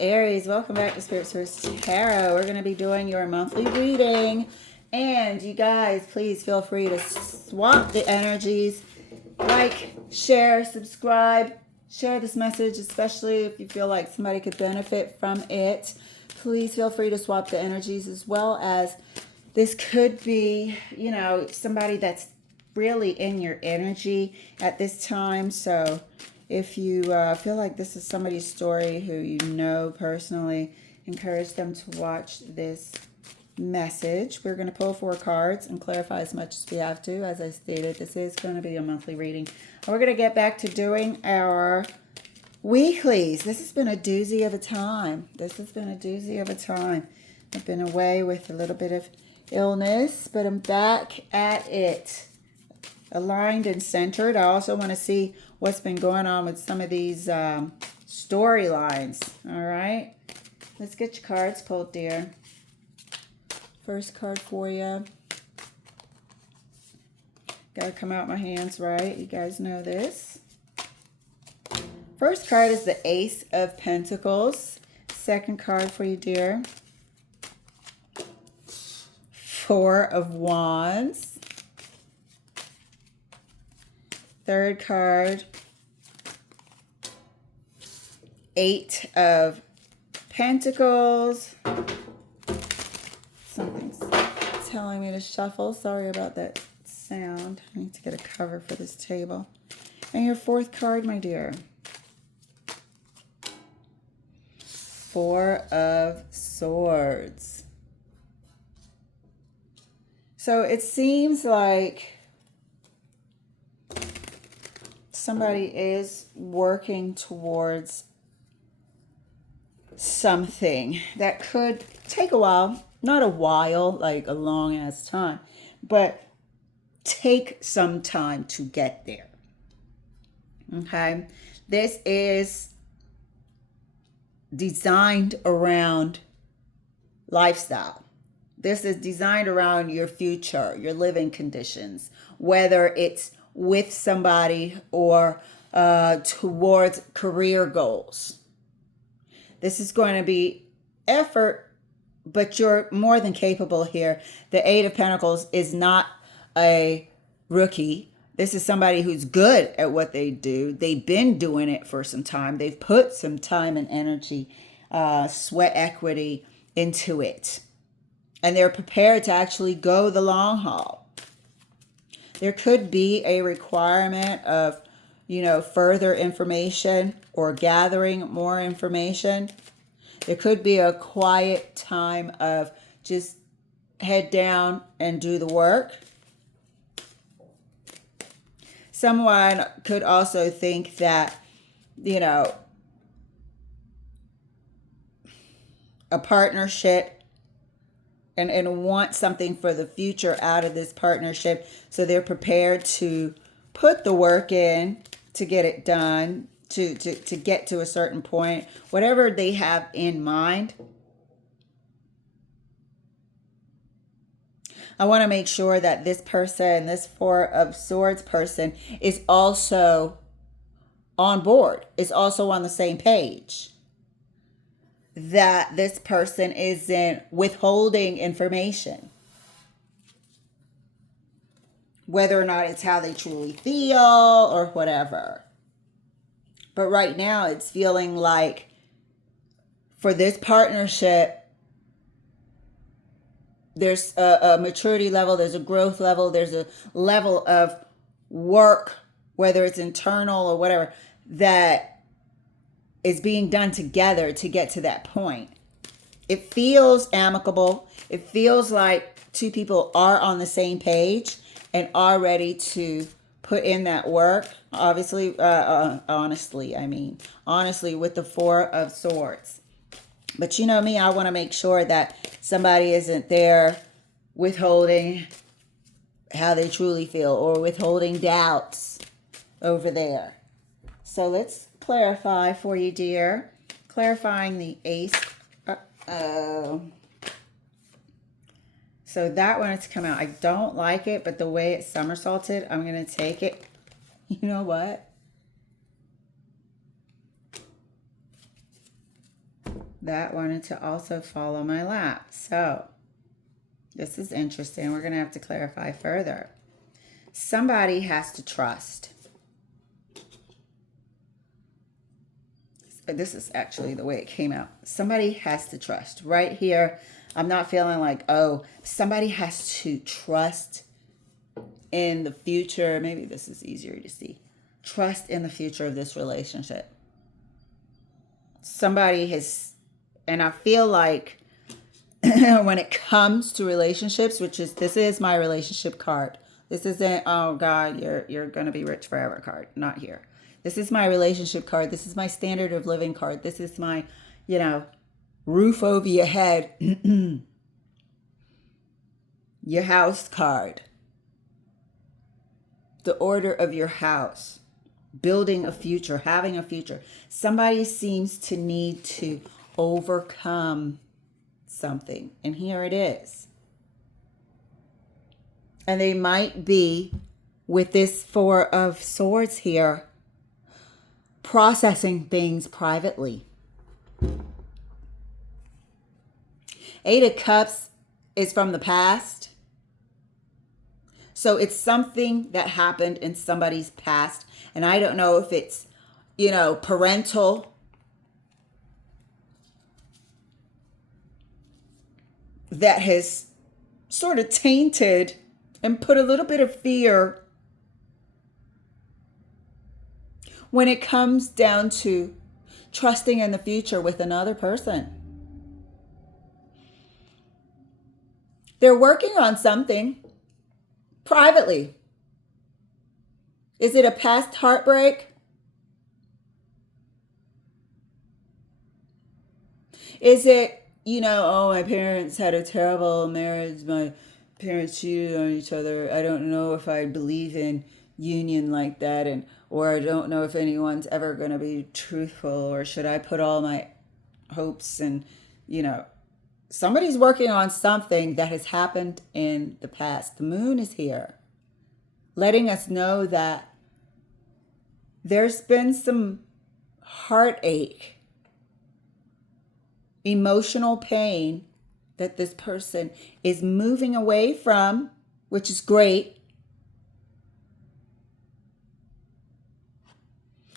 Aries, welcome back to Spirit Source Tarot. We're going to be doing your monthly reading. And you guys, please feel free to swap the energies. Like, share, subscribe, share this message, especially if you feel like somebody could benefit from it. Please feel free to swap the energies, as well as this could be, somebody that's really in your energy at this time. So if you feel like this is somebody's story who you know personally, encourage them to watch this message. We're going to pull 4 cards and clarify as much as we have to. As I stated, this is going to be a monthly reading. And we're going to get back to doing our weeklies. This has been a doozy of a time. I've been away with a little bit of illness, but I'm back at it. Aligned and centered. I also want to see what's been going on with some of these storylines. All right. Let's get your cards pulled, dear. First card for you. Gotta come out my hands right. You guys know this. First card is the Ace of Pentacles. Second card for you, dear. 4 of Wands. Third card, 8 of Pentacles. Something's telling me to shuffle. Sorry about that sound. I need to get a cover for this table. And your fourth card, my dear. 4 of Swords. So it seems like somebody is working towards something that could take a while. Not a while, like a long ass time, but take some time to get there. Okay? This is designed around lifestyle. This is designed around your future, your living conditions, whether it's with somebody or towards career goals. This is going to be effort, but you're more than capable here. The 8 of Pentacles is not a rookie. This is somebody who's good at what they do. They've been doing it for some time. They've put some time and energy, sweat equity into it. And they're prepared to actually go the long haul. There could be a requirement of, further information or gathering more information. There could be a quiet time of just head down and do the work. Someone could also think that, a partnership and want something for the future out of this partnership. So they're prepared to put the work in to get it done, to get to a certain point, whatever they have in mind. I want to make sure that this person, this 4 of Swords person, is also on board, is also on the same page. That this person isn't withholding information. Whether or not it's how they truly feel or whatever. But right now it's feeling like for this partnership, there's a maturity level, there's a growth level, there's a level of work, whether it's internal or whatever, that is being done together to get to that point. It feels amicable. It feels like 2 people are on the same page and are ready to put in that work. Honestly, with the 4 of Swords. But you know me, I want to make sure that somebody isn't there withholding how they truly feel or withholding doubts over there. So let's clarify for you, dear. Clarifying the Ace. So that one has come out. I don't like it, but the way it's somersaulted, I'm going to take it. You know what? that wanted to also fall on my lap. So this is interesting. We're going to have to clarify further. Somebody has to trust. This is actually the way it came out. Somebody has to trust. Right here, I'm not feeling like, oh, somebody has to trust in the future. Maybe this is easier to see. Trust in the future of this relationship. Somebody has, and I feel like when it comes to relationships, this is my relationship card. This isn't, oh God, you're going to be rich forever card. Not here. This is my relationship card. This is my standard of living card. This is my, roof over your head, your house card, the order of your house, building a future, having a future. Somebody seems to need to overcome something. And here it is. And they might be, with this Four of Swords here, processing things privately. Eight of Cups is from the past. So it's something that happened in somebody's past. And I don't know if it's, parental. That has sort of tainted and put a little bit of fear when it comes down to trusting in the future with another person. They're working on something privately. Is it a past heartbreak? Is it, oh, my parents had a terrible marriage. My parents cheated on each other. I don't know if I believe in union like that, or I don't know if anyone's ever going to be truthful, or should I put all my hopes and, somebody's working on something that has happened in the past. The moon is here, letting us know that there's been some heartache, emotional pain that this person is moving away from, which is great.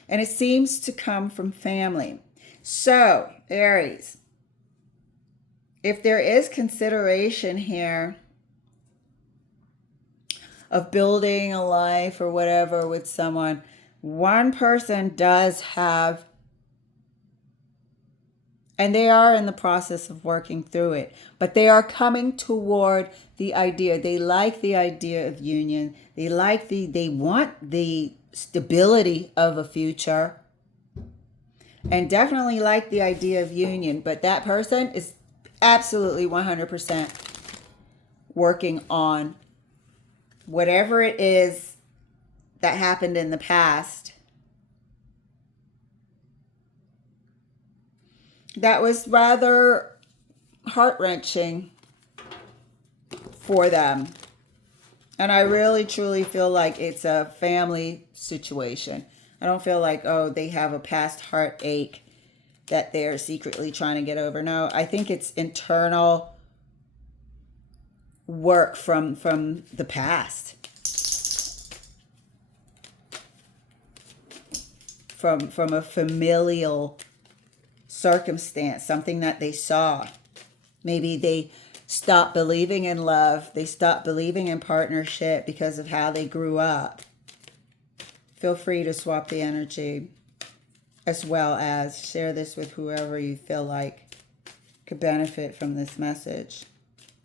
And it seems to come from family. So, Aries, if there is consideration here of building a life or whatever with someone, one person does have, and they are in the process of working through it, but they are coming toward the idea. They like the idea of union. They want the stability of a future, and definitely like the idea of union. But that person is absolutely 100% working on whatever it is that happened in the past that was rather heart-wrenching for them. And I really, truly feel like it's a family situation. I don't feel like, oh, they have a past heartache that they're secretly trying to get over. No, I think it's internal work from the past. From a familial circumstance, something that they saw. Maybe they stopped believing in love. They stopped believing in partnership because of how they grew up. Feel free to swap the energy, as well as share this with whoever you feel like could benefit from this message.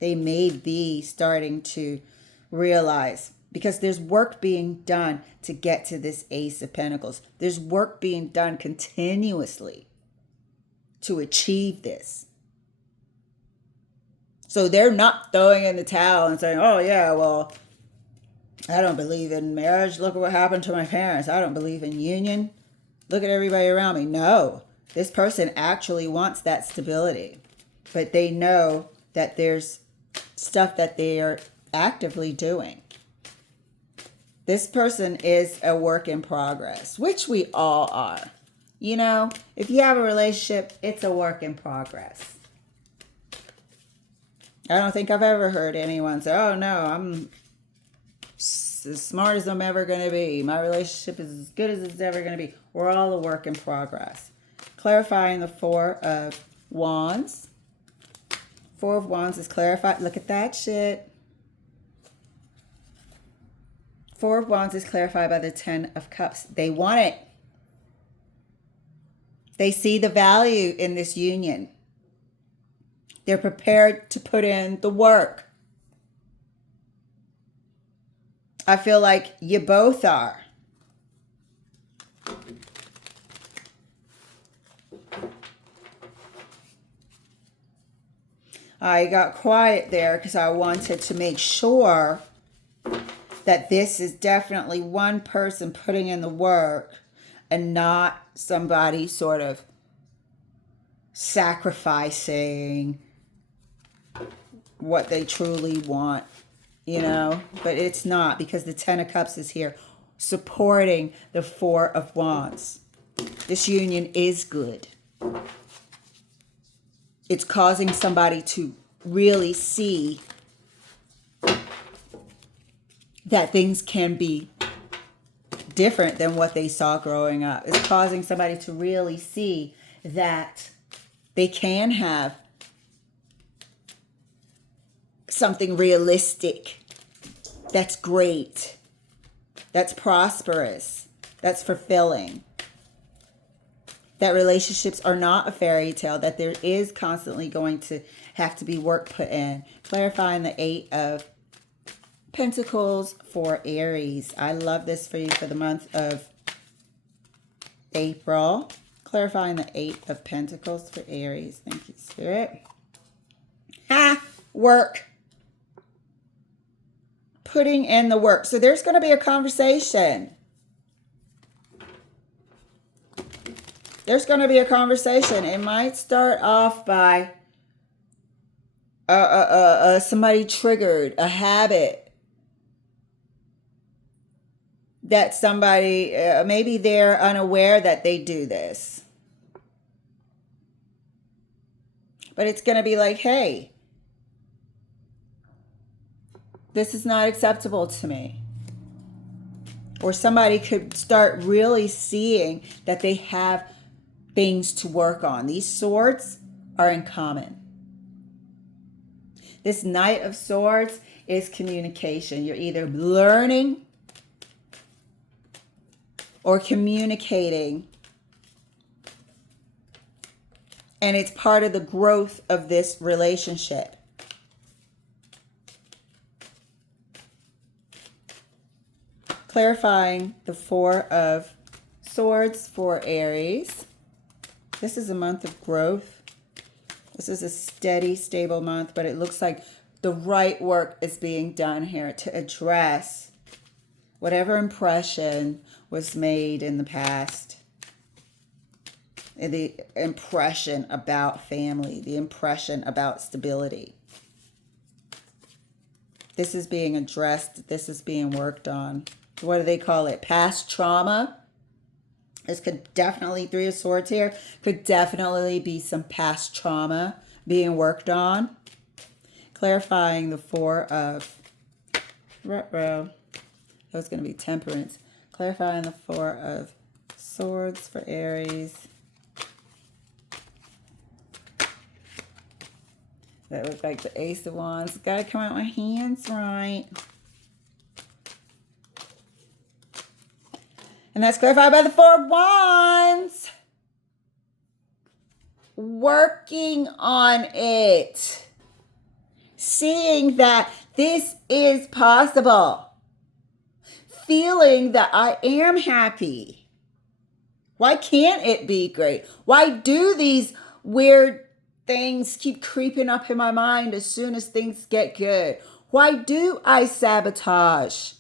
They may be starting to realize, because there's work being done to get to this Ace of Pentacles. There's work being done continuously to achieve this. So they're not throwing in the towel and saying, oh yeah, well, I don't believe in marriage. Look at what happened to my parents. I don't believe in union. Look at everybody around me. No, this person actually wants that stability. But they know that there's stuff that they are actively doing. This person is a work in progress, which we all are. You know, if you have a relationship, it's a work in progress. I don't think I've ever heard anyone say, oh no, I'm as smart as I'm ever going to be. My relationship is as good as it's ever going to be. We're all a work in progress. Clarifying the Four of Wands. Four of Wands is clarified. Look at that shit. Four of Wands is clarified by the Ten of Cups. They want it. They see the value in this union. They're prepared to put in the work. I feel like you both are. I got quiet there because I wanted to make sure that this is definitely one person putting in the work and not somebody sort of sacrificing what they truly want, you know, but it's not, because the Ten of Cups is here supporting the Four of Wands. This union is good. It's causing somebody to really see that things can be different than what they saw growing up. It's causing somebody to really see that they can have something realistic that's great, that's prosperous, that's fulfilling. That relationships are not a fairy tale, that there is constantly going to have to be work put in. Clarifying the Eight of Pentacles for Aries. I love this for you for the month of April. Clarifying the Eight of Pentacles for Aries. Thank you, Spirit. Work. Putting in the work. So there's going to be a conversation. There's going to be a conversation. It might start off by somebody triggered a habit that somebody, maybe they're unaware that they do this. But it's going to be like, hey, this is not acceptable to me. Or somebody could start really seeing that they have things to work on. These swords are in common. This Knight of Swords is communication. You're either learning or communicating. And it's part of the growth of this relationship. Clarifying the Four of Swords for Aries. This is a month of growth. This is a steady, stable month, but it looks like the right work is being done here to address whatever impression was made in the past. The impression about family, the impression about stability. This is being addressed. This is being worked on. What do they call it? Past trauma. This could definitely, Three of Swords here, could definitely be some past trauma being worked on. Clarifying the Four of, that was going to be Temperance. Clarifying the Four of Swords for Aries. That looks like the Ace of Wands. Got to come out my hands right. And that's clarified by the Four of Wands. Working on it. Seeing that this is possible. Feeling that I am happy. Why can't it be great? Why do these weird things keep creeping up in my mind as soon as things get good? Why do I sabotage?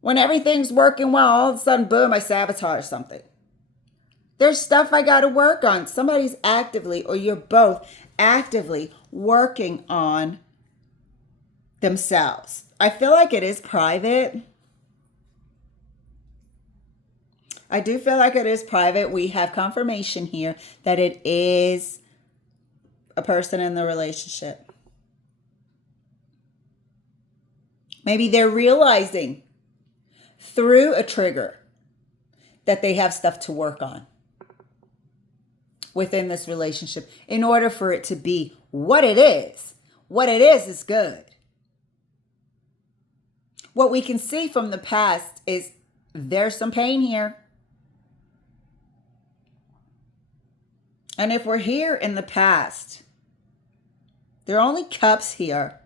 When everything's working well, all of a sudden, boom, I sabotage something. There's stuff I got to work on. Somebody's actively, or you're both actively working on themselves. I feel like it is private. I do feel like it is private. We have confirmation here that it is a person in the relationship. Maybe they're realizing through a trigger that they have stuff to work on within this relationship in order for it to be what it is. What it is good. What we can see from the past is there's some pain here. And if we're here in the past, the only cups here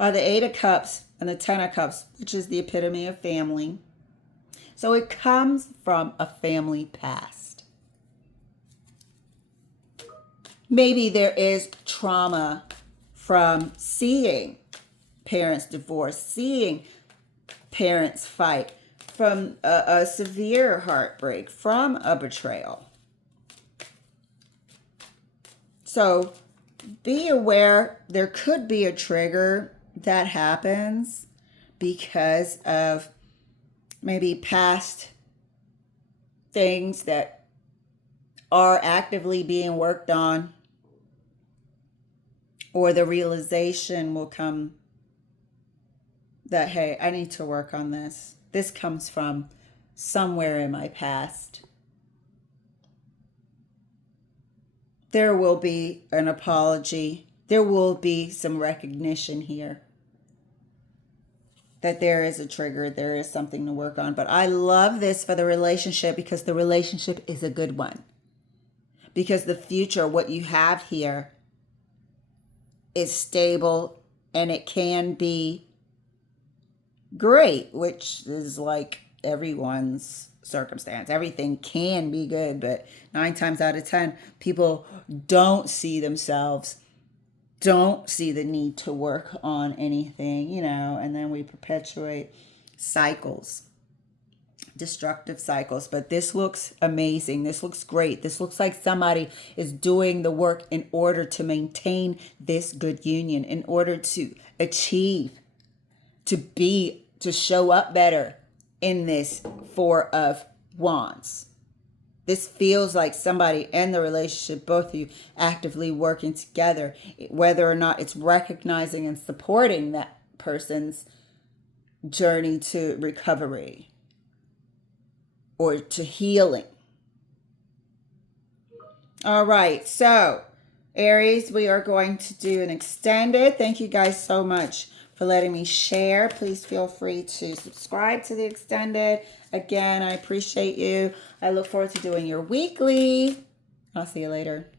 are the 8 of Cups and the 10 of Cups, which is the epitome of family. So it comes from a family past. Maybe there is trauma from seeing parents divorce, seeing parents fight, from a severe heartbreak, from a betrayal. So be aware there could be a trigger that happens because of maybe past things that are actively being worked on, or the realization will come that, hey, I need to work on this. This comes from somewhere in my past. There will be an apology. There will be some recognition here that there is a trigger. There is something to work on. But I love this for the relationship because the relationship is a good one. Because the future, what you have here, is stable and it can be great, which is like everyone's circumstance. Everything can be good, but 9 times out of 10, people don't see themselves, don't see the need to work on anything, and then we perpetuate cycles, destructive cycles. But this looks amazing. This looks great. This looks like somebody is doing the work in order to maintain this good union, in order to achieve, to show up better in this 4 of Wands. This feels like somebody in the relationship, both of you actively working together, whether or not it's recognizing and supporting that person's journey to recovery or to healing. All right, so Aries, we are going to do an extended. Thank you guys so much for letting me share. Please feel free to subscribe to the extended. Again, I appreciate you. I look forward to doing your weekly. I'll see you later.